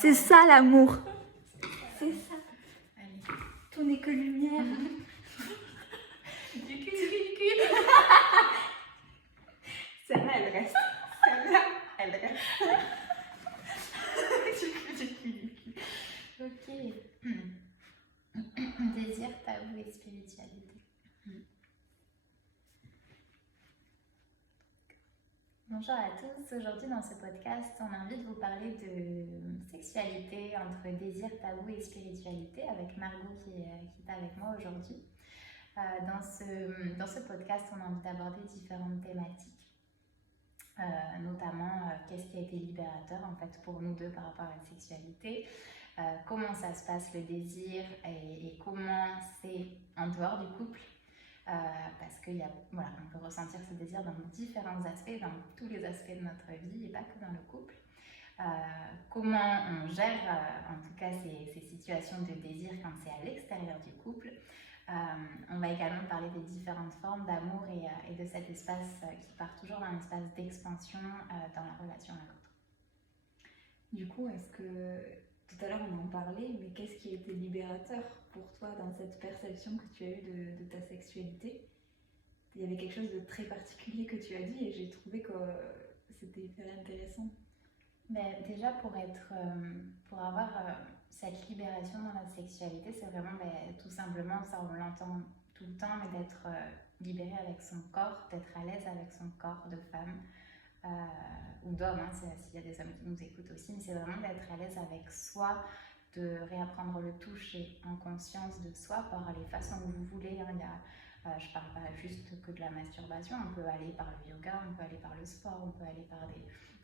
C'est ça l'amour. C'est ça. Allez. Tout n'est que lumière. Du cul. Celle-là, elle reste. Celle-là, elle reste. Du cul. Ok. Désir, tabou et spiritualité. Bonjour à tous, aujourd'hui dans ce podcast on a envie de vous parler de sexualité entre désir, tabou et spiritualité avec Margot qui est avec moi aujourd'hui. Dans ce podcast on a envie d'aborder différentes thématiques, notamment qu'est-ce qui a été libérateur en fait pour nous deux par rapport à la sexualité, comment ça se passe le désir et comment c'est en dehors du couple. Parce qu'on peut ressentir ce désir dans différents aspects, dans tous les aspects de notre vie et pas que dans le couple. Comment on gère en tout cas ces situations de désir quand c'est à l'extérieur du couple. On va également parler des différentes formes d'amour et de cet espace qui part toujours d'un espace d'expansion dans la relation à l'autre. Du coup, est-ce que tout à l'heure on en parlait, mais qu'est-ce qui a été libérateur pour toi dans cette perception que tu as eue de ta sexualité? Il y avait quelque chose de très particulier que tu as dit et j'ai trouvé que c'était hyper intéressant. Déjà pour avoir cette libération dans la sexualité, c'est vraiment tout simplement, ça on l'entend tout le temps, mais d'être libéré avec son corps, d'être à l'aise avec son corps de femme. Ou d'hommes, s'il y a des hommes qui nous écoutent aussi, mais c'est vraiment d'être à l'aise avec soi, de réapprendre le toucher en conscience de soi par les façons que vous voulez. Je ne parle pas juste que de la masturbation, on peut aller par le yoga, on peut aller par le sport, on peut aller par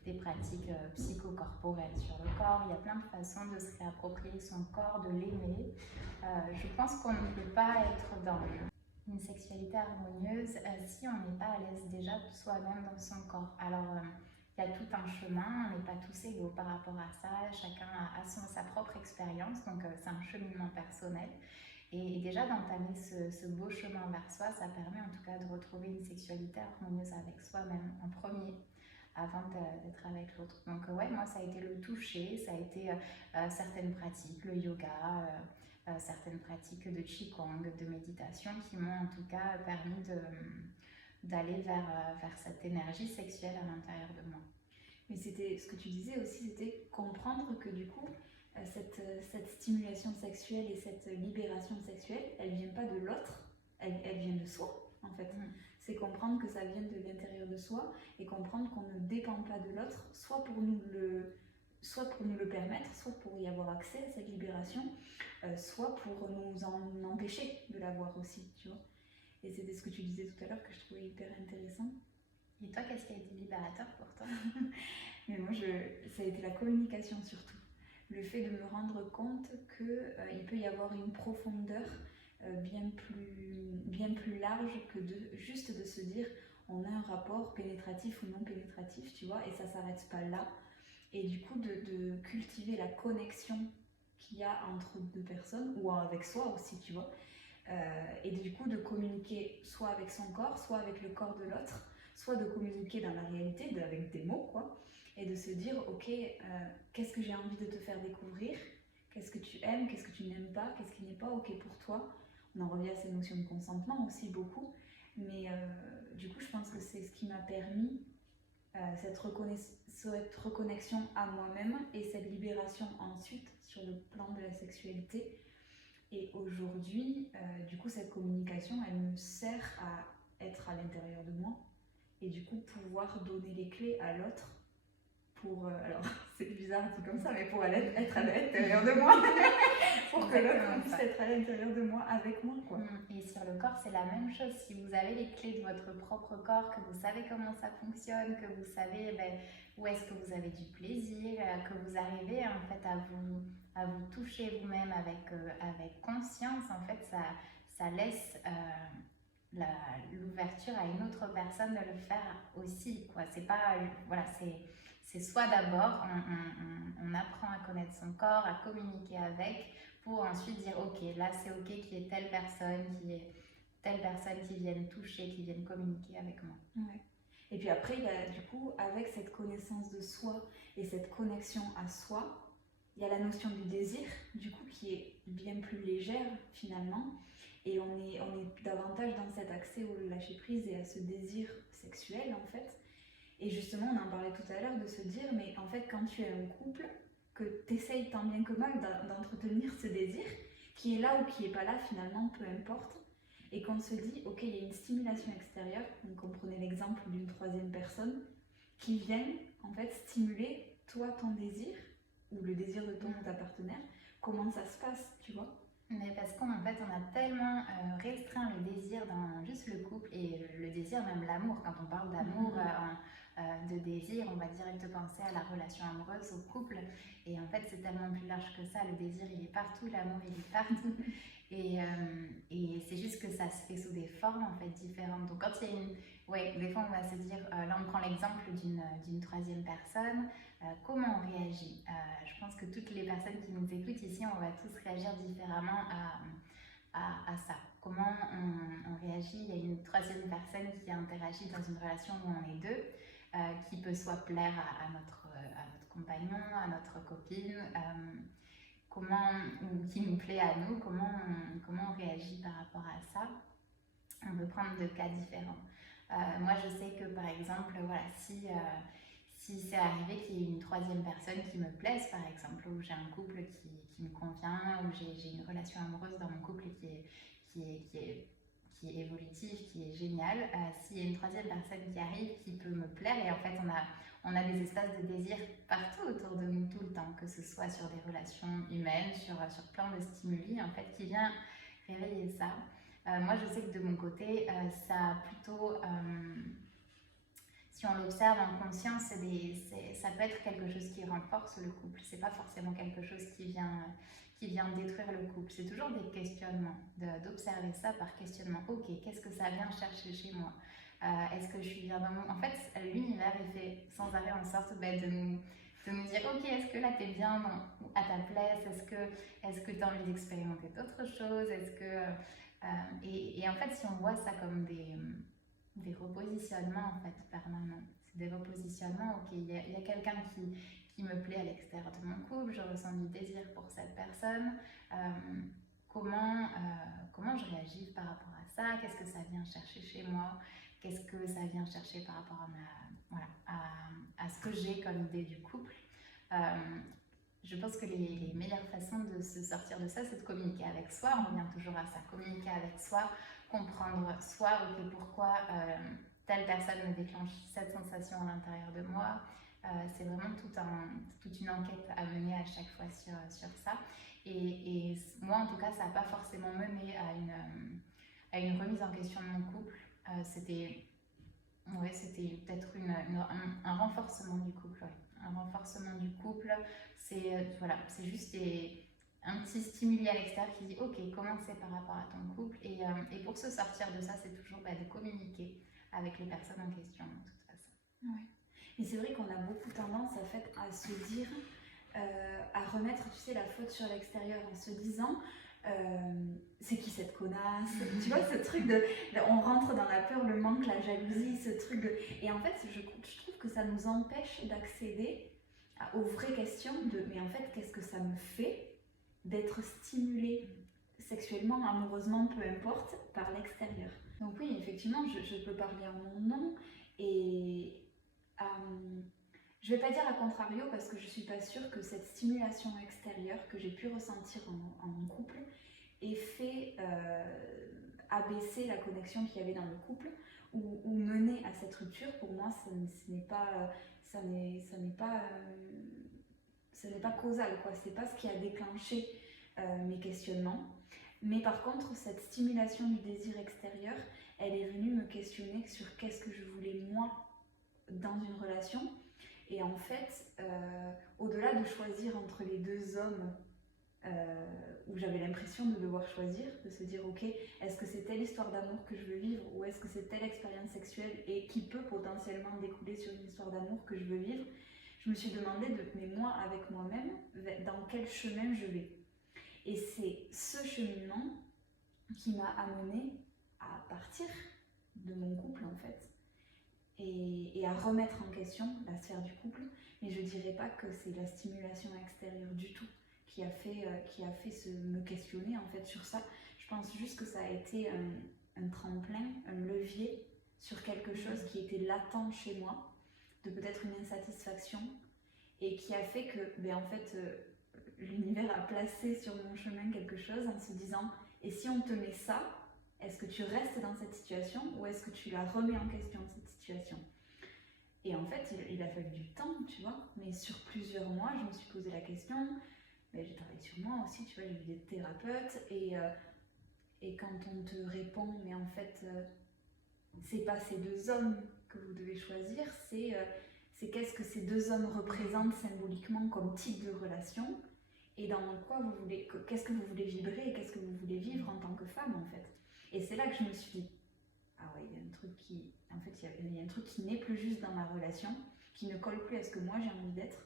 des pratiques psychocorporelles sur le corps. Il y a plein de façons de se réapproprier son corps, de l'aimer. Je pense qu'on ne peut pas être dans une sexualité harmonieuse si on n'est pas à l'aise déjà de soi-même dans son corps. Alors il y a tout un chemin, on n'est pas tous égaux par rapport à ça, chacun a sa propre expérience, donc c'est un cheminement personnel. Et déjà d'entamer ce beau chemin vers soi, ça permet en tout cas de retrouver une sexualité harmonieuse avec soi-même en premier, avant d'être avec l'autre. Donc moi ça a été le toucher, ça a été certaines pratiques, le yoga, certaines pratiques de qigong, de méditation qui m'ont en tout cas permis d'aller vers cette énergie sexuelle à l'intérieur de moi. Mais c'était ce que tu disais aussi, c'était comprendre que du coup cette stimulation sexuelle et cette libération sexuelle, elle vient pas de l'autre, elle vient de soi en fait. C'est comprendre que ça vient de l'intérieur de soi et comprendre qu'on ne dépend pas de l'autre, soit pour nous le permettre, soit pour y avoir accès à cette libération, soit pour nous en empêcher de l'avoir aussi, tu vois. Et c'était ce que tu disais tout à l'heure que je trouvais hyper intéressant. Et toi, qu'est-ce qui a été libérateur pour toi? Mais moi, ça a été la communication surtout. Le fait de me rendre compte qu'il peut y avoir une profondeur bien plus large que juste de se dire on a un rapport pénétratif ou non pénétratif, tu vois, et ça s'arrête pas là. Et du coup, de cultiver la connexion qu'il y a entre deux personnes, ou avec soi aussi, tu vois. Et du coup, de communiquer soit avec son corps, soit avec le corps de l'autre, soit de communiquer dans la réalité, avec des mots, quoi. Et de se dire, ok, qu'est-ce que j'ai envie de te faire découvrir? Qu'est-ce que tu aimes? Qu'est-ce que tu n'aimes pas? Qu'est-ce qui n'est pas ok pour toi? On en revient à ces notions de consentement aussi beaucoup. Mais du coup, je pense que c'est ce qui m'a permis cette reconnexion à moi-même et cette libération ensuite sur le plan de la sexualité. Et aujourd'hui, du coup, cette communication, elle me sert à être à l'intérieur de moi et du coup pouvoir donner les clés à l'autre pour, alors c'est bizarre dit comme ça, mais pour être à l'intérieur de moi, pour que l'autre puisse être à l'intérieur de moi avec moi, quoi. Et sur le corps, c'est la même chose. Si vous avez les clés de votre propre corps, que vous savez comment ça fonctionne, que vous savez où est-ce que vous avez du plaisir, que vous arrivez en fait à vous toucher vous-même avec conscience, en fait, ça laisse l'ouverture à une autre personne de le faire aussi, quoi. C'est pas, c'est soit d'abord on apprend à connaître son corps, à communiquer avec, pour ensuite dire ok, là c'est ok qu'il y ait telle personne qui vienne toucher, qui vienne communiquer avec moi. Ouais. Et puis après, du coup, avec cette connaissance de soi et cette connexion à soi, il y a la notion du désir, du coup, qui est bien plus légère finalement. Et on est davantage dans cet accès au lâcher-prise et à ce désir sexuel en fait. Et justement, on en parlait tout à l'heure de se dire, mais en fait, quand tu es un couple, que tu essayes tant bien que mal d'entretenir ce désir, qui est là ou qui est pas là finalement, peu importe, et qu'on se dit, ok, il y a une stimulation extérieure, donc on prenait l'exemple d'une troisième personne, qui vient en fait stimuler toi ton désir, ou le désir de ton ou ta partenaire, comment ça se passe, tu vois? Mais parce qu'en fait, on a tellement restreint le désir dans juste le couple et le désir, même l'amour. Quand on parle d'amour, de désir, on va direct penser à la relation amoureuse, au couple. Et en fait, c'est tellement plus large que ça. Le désir, il est partout, l'amour, il est partout. Et c'est juste que ça se fait sous des formes en fait différentes. Donc quand il y a une... Ouais, des fois on va se dire, là on prend l'exemple d'une troisième personne, comment on réagit? Je pense que toutes les personnes qui nous écoutent ici, on va tous réagir différemment à ça. Comment on réagit? Il y a une troisième personne qui interagit dans une relation où on est deux, qui peut soit plaire à notre compagnon, à notre copine, ou qui nous plaît à nous, comment on réagit par rapport à ça. On peut prendre deux cas différents. Moi, je sais que par exemple, voilà, si c'est arrivé qu'il y ait une troisième personne qui me plaise, par exemple, ou j'ai un couple qui me convient, ou j'ai une relation amoureuse dans mon couple qui est évolutive, qui est géniale, s'il y a une troisième personne qui arrive, qui peut me plaire, et en fait on a des espaces de désir partout autour de nous tout le temps, que ce soit sur des relations humaines, sur plein de stimuli, en fait, qui vient réveiller ça. Moi, je sais que de mon côté, ça a plutôt... si on l'observe en conscience, ça peut être quelque chose qui renforce le couple. C'est pas forcément quelque chose qui vient détruire le couple. C'est toujours des questionnements, d'observer ça par questionnement. Ok, qu'est-ce que ça vient chercher chez moi? Est-ce que je suis bien dans mon... En fait, l'univers, il fait sans arrêt en sorte de nous dire, ok, est-ce que là t'es bien à ta place? Est-ce que t'as envie d'expérimenter d'autres choses? Et en fait, si on voit ça comme des repositionnements en fait permanents, c'est des repositionnements, ok, il y a quelqu'un qui me plaît à l'extérieur de mon couple, je ressens du désir pour cette personne, comment je réagis par rapport à ça, qu'est-ce que ça vient chercher chez moi, qu'est-ce que ça vient chercher par rapport à ce que j'ai comme idée du couple. Je pense que les meilleures façons de se sortir de ça, c'est de communiquer avec soi. On revient toujours à ça, communiquer avec soi, comprendre soi, ok, pourquoi telle personne me déclenche cette sensation à l'intérieur de moi. C'est vraiment toute une enquête à mener à chaque fois sur ça. Et moi, en tout cas, ça n'a pas forcément mené à une remise en question de mon couple. C'était peut-être un renforcement du couple. Ouais. Un renforcement du couple, c'est juste un petit stimuli à l'extérieur qui dit ok, comment c'est par rapport à ton couple, et pour se sortir de ça, c'est toujours de communiquer avec les personnes en question de toute façon. Ouais. Et c'est vrai qu'on a beaucoup tendance en fait à se dire, à remettre, tu sais, la faute sur l'extérieur en se disant c'est qui cette connasse? Tu vois, ce truc on rentre dans la peur, le manque, la jalousie, ce truc de... Et en fait, je trouve que ça nous empêche d'accéder aux vraies questions de mais en fait, qu'est-ce que ça me fait d'être stimulée sexuellement, amoureusement, peu importe, par l'extérieur. Donc oui, effectivement, je peux parler en mon nom, et je vais pas dire à contrario parce que je suis pas sûre que cette stimulation extérieure que j'ai pu ressentir en couple ait fait abaisser la connexion qu'il y avait dans le couple ou mener à cette rupture. Pour moi, ce n'est pas causal, quoi. C'est pas ce qui a déclenché mes questionnements. Mais par contre, cette stimulation du désir extérieur, elle est venue me questionner sur qu'est-ce que je voulais moi dans une relation. Et en fait, au-delà de choisir entre les deux hommes, où j'avais l'impression de devoir choisir, de se dire ok, est-ce que c'est telle histoire d'amour que je veux vivre, ou est-ce que c'est telle expérience sexuelle et qui peut potentiellement découler sur une histoire d'amour que je veux vivre, je me suis demandé mais moi avec moi-même, dans quel chemin je vais. Et c'est ce cheminement qui m'a amenée à partir de mon couple en fait. et à remettre en question la sphère du couple. Mais je dirais pas que c'est la stimulation extérieure du tout qui a fait me questionner en fait sur ça. Je pense juste que ça a été un tremplin, un levier sur quelque chose qui était latent chez moi, de peut-être une insatisfaction, et qui a fait que, en fait, l'univers a placé sur mon chemin quelque chose en se disant, et si on te met ça, est-ce que tu restes dans cette situation ou est-ce que tu la remets en question, cette situation? Et en fait, il a fallu du temps, tu vois, mais sur plusieurs mois, je me suis posé la question. J'ai travaillé sur moi aussi, tu vois, j'ai vu des thérapeutes, et quand on te répond, mais en fait, c'est pas ces deux hommes que vous devez choisir, c'est qu'est-ce que ces deux hommes représentent symboliquement comme type de relation, et dans quoi vous voulez, qu'est-ce que vous voulez vibrer, et qu'est-ce que vous voulez vivre en tant que femme, en fait. Et c'est là que je me suis dit, ah ouais, il y a un truc qui, en fait, il y a un truc qui n'est plus juste dans ma relation, qui ne colle plus à ce que moi j'ai envie d'être.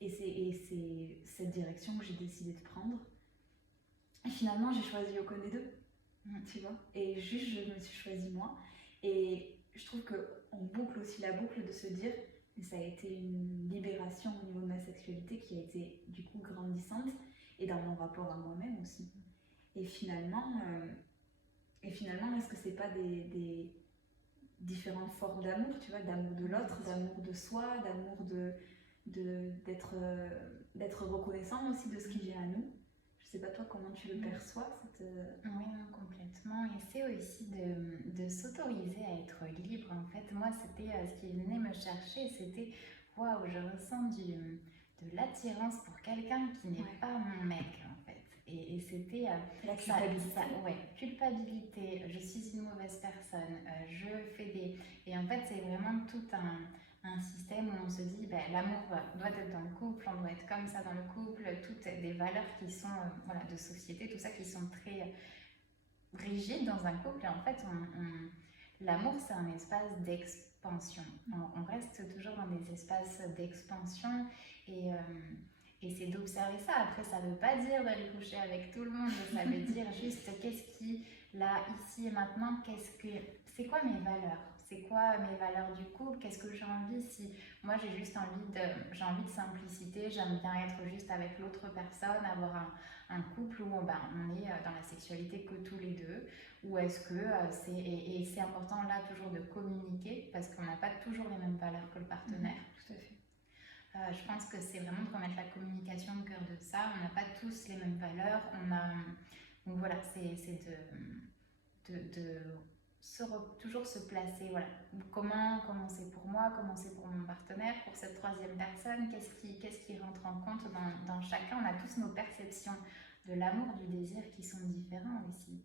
Et c'est cette direction que j'ai décidé de prendre. Et finalement, j'ai choisi aucun des deux, tu vois. Et juste, je me suis choisie moi. Et je trouve qu'on boucle aussi la boucle de se dire, et ça a été une libération au niveau de ma sexualité qui a été du coup grandissante, et dans mon rapport à moi-même aussi. Et finalement, est-ce que c'est pas des différentes formes d'amour, tu vois, d'amour de l'autre, d'amour de soi, d'amour d'être reconnaissant aussi de ce qui vient à nous. Je sais pas toi comment tu le perçois cette... Oui, non, complètement. Et c'est aussi de s'autoriser à être libre. En fait, moi, c'était ce qui venait me chercher, c'était waouh, je ressens de l'attirance pour quelqu'un qui n'est pas mon mec, en fait. Et c'était la culpabilité. Culpabilité, je suis une mauvaise personne, je fais des... Et en fait, c'est vraiment tout un système où on se dit l'amour doit être dans le couple, on doit être comme ça dans le couple, toutes des valeurs qui sont de société, tout ça qui sont très rigides dans un couple. Et en fait, l'amour, c'est un espace d'expansion. On reste toujours dans des espaces d'expansion et c'est d'observer ça. Après, ça ne veut pas dire d'aller coucher avec tout le monde, ça veut dire juste qu'est-ce qui, là, ici et maintenant, c'est quoi mes valeurs? C'est quoi mes valeurs du couple? Qu'est-ce que j'ai envie? Si moi j'ai envie de simplicité, j'aime bien être juste avec l'autre personne, avoir un couple où on est dans la sexualité que tous les deux, ou est-ce que c'est important là toujours de communiquer parce qu'on n'a pas toujours les mêmes valeurs que le partenaire. Tout à fait. Je pense que c'est vraiment de remettre la communication au cœur de ça. On n'a pas tous les mêmes valeurs. Donc voilà, c'est toujours se placer. Voilà. Comment c'est pour moi, comment c'est pour mon partenaire, pour cette troisième personne, qu'est-ce qui rentre en compte dans chacun. On a tous nos perceptions de l'amour, du désir qui sont différents aussi.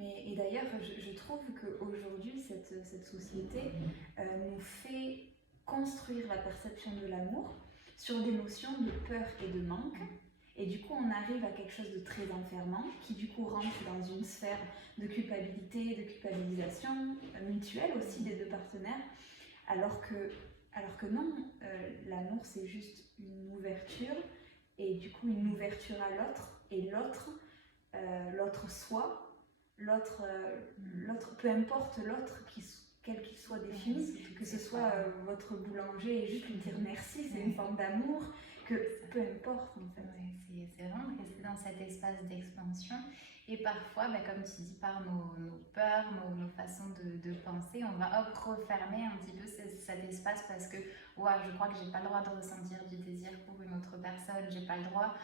Et d'ailleurs, je trouve qu'aujourd'hui, cette société nous fait construire la perception de l'amour sur des notions de peur et de manque. Et du coup, on arrive à quelque chose de très enfermant qui du coup rentre dans une sphère de culpabilité, de culpabilisation mutuelle aussi des deux partenaires. Alors que non, l'amour c'est juste une ouverture, et du coup une ouverture à l'autre, et l'autre soi, l'autre, peu importe l'autre, quel qu'il soit défini, que ce soit votre boulanger et juste lui dire merci, c'est une forme d'amour, que peu importe en fait. Ouais, c'est vraiment rester dans cet espace d'expansion. Et parfois, comme tu dis, par nos peurs, nos façons de penser, on va refermer un petit peu cet espace parce que je crois que j'ai pas le droit de ressentir du désir pour une autre personne, j'ai pas le droit.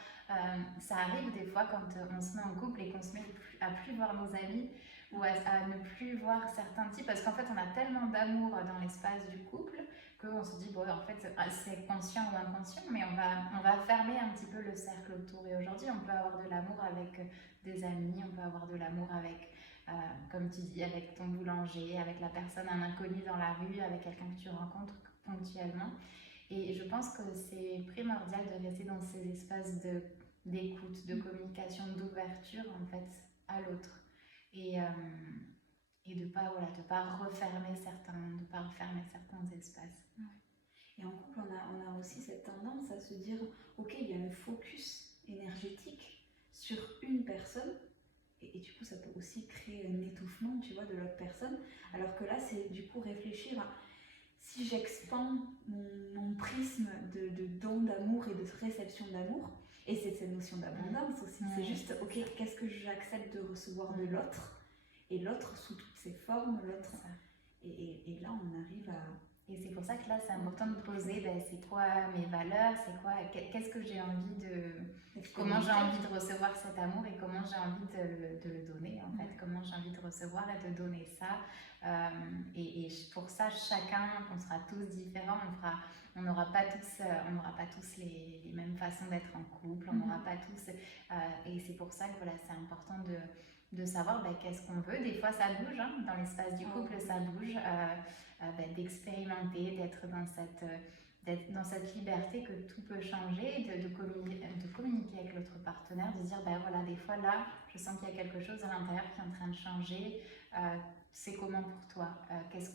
Ça arrive des fois quand on se met en couple et qu'on se met à plus voir nos amis ou à ne plus voir certains types, parce qu'en fait on a tellement d'amour dans l'espace du couple qu'on se dit en fait c'est conscient ou inconscient, mais on va fermer un petit peu le cercle autour. Et aujourd'hui on peut avoir de l'amour avec des amis, on peut avoir de l'amour avec comme tu dis, avec ton boulanger, avec la personne, un inconnu dans la rue, avec quelqu'un que tu rencontres ponctuellement. Et je pense que c'est primordial de rester dans ces espaces d'écoute, de communication, d'ouverture en fait à l'autre. Et de ne pas refermer certains espaces. Ouais. Et en couple, on a aussi cette tendance à se dire, ok, il y a un focus énergétique sur une personne, et du coup ça peut aussi créer un étouffement, tu vois, de l'autre personne, alors que là c'est du coup réfléchir à si j'expande mon prisme de don d'amour et de réception d'amour, et c'est cette notion d'abondance aussi, c'est juste, ok, qu'est-ce que j'accepte de recevoir de l'autre, et l'autre sous toutes ses formes, l'autre, et là on arrive à... Et c'est pour ça que là, c'est important de poser, c'est quoi mes valeurs, c'est quoi, qu'est-ce que j'ai envie de... Comment j'ai envie de recevoir cet amour et comment j'ai envie de le donner, en fait. Comment j'ai envie de recevoir et de donner ça. Et pour ça, chacun, on sera tous différents, on n'aura pas tous les mêmes façons d'être en couple, on n'aura pas tous... et c'est pour ça que voilà, c'est important de savoir qu'est-ce qu'on veut. Des fois, ça bouge, hein, dans l'espace du couple, ça bouge. D'expérimenter, d'être dans cette liberté que tout peut changer, de communiquer avec l'autre partenaire, de dire voilà, des fois là, je sens qu'il y a quelque chose à l'intérieur qui est en train de changer. C'est comment pour toi? Qu'est-ce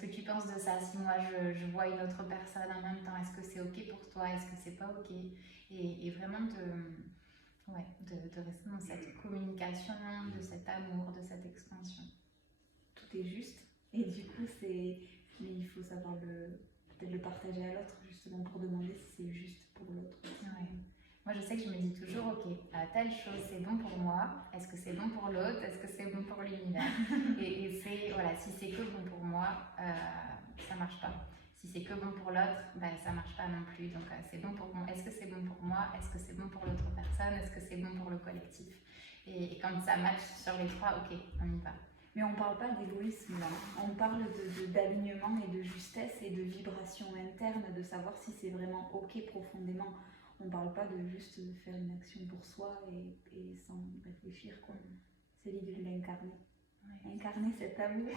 que tu penses de ça? Si moi je vois une autre personne en même temps, est-ce que c'est ok pour toi? Est-ce que c'est pas ok? Et vraiment de rester dans cette communication, de cet amour, de cette expansion. Tout est juste. Et du coup, mais il faut savoir peut-être le partager à l'autre, justement, pour demander si c'est juste pour l'autre. Ouais. Moi, je sais que je me dis toujours, ok, telle chose, c'est bon pour moi. Est-ce que c'est bon pour l'autre? Est-ce que c'est bon pour l'univers? et c'est, voilà, si c'est que bon pour moi, ça marche pas. Si c'est que bon pour l'autre, ça marche pas non plus. Donc, c'est bon pour moi. Est-ce que c'est bon pour moi? Est-ce que c'est bon pour l'autre personne? Est-ce que c'est bon pour le collectif? Et quand ça match sur les trois, ok, on y va. Mais on ne parle pas d'égoïsme là, on parle d'alignement et de justesse et de vibration interne, de savoir si c'est vraiment ok profondément. On ne parle pas de juste faire une action pour soi et sans réfléchir, quoi. C'est l'idée de l'incarner. Ouais. Incarner cet amour.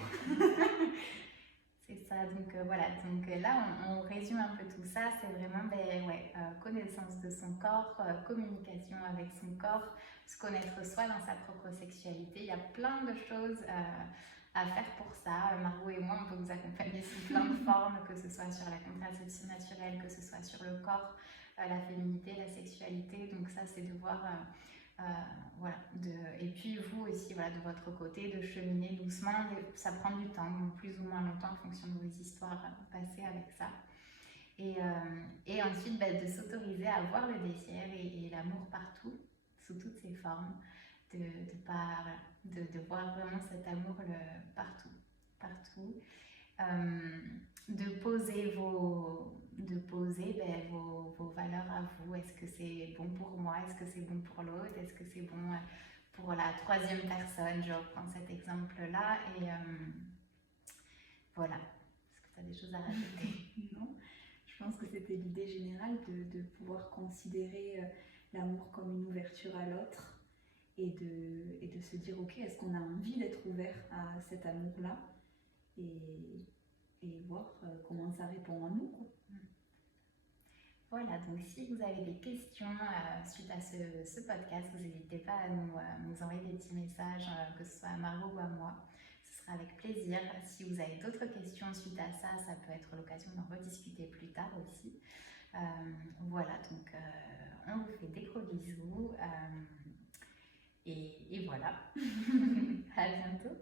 C'est ça, donc voilà, donc là on résume un peu tout ça, c'est vraiment connaissance de son corps, communication avec son corps, se connaître soi dans sa propre sexualité. Il y a plein de choses à faire pour ça. Margot et moi, on peut vous accompagner sous plein de formes, que ce soit sur la contraception naturelle, que ce soit sur le corps, la féminité, la sexualité. Donc ça, c'est de voir... voilà, et puis vous aussi, voilà, de votre côté, de cheminer doucement, ça prend du temps, plus ou moins longtemps en fonction de vos histoires passées avec ça. Et ensuite, de s'autoriser à voir le désir et l'amour partout, sous toutes ses formes, de voir vraiment cet amour partout. De poser vos valeurs à vous. Est-ce que c'est bon pour moi? Est-ce que c'est bon pour l'autre? Est-ce que c'est bon pour la troisième personne? Je reprends cet exemple-là et voilà. Est-ce que tu as des choses à rajouter? Non, je pense que c'était l'idée générale de pouvoir considérer l'amour comme une ouverture à l'autre et de se dire ok, est-ce qu'on a envie d'être ouvert à cet amour-là et voir comment ça répond à nous, quoi. Voilà, donc si vous avez des questions suite à ce podcast, vous n'hésitez pas à nous envoyer des petits messages, que ce soit à Margot ou à moi. Ce sera avec plaisir. Si vous avez d'autres questions suite à ça, ça peut être l'occasion d'en rediscuter plus tard aussi. Voilà, donc on vous fait des gros bisous. Et voilà. À bientôt.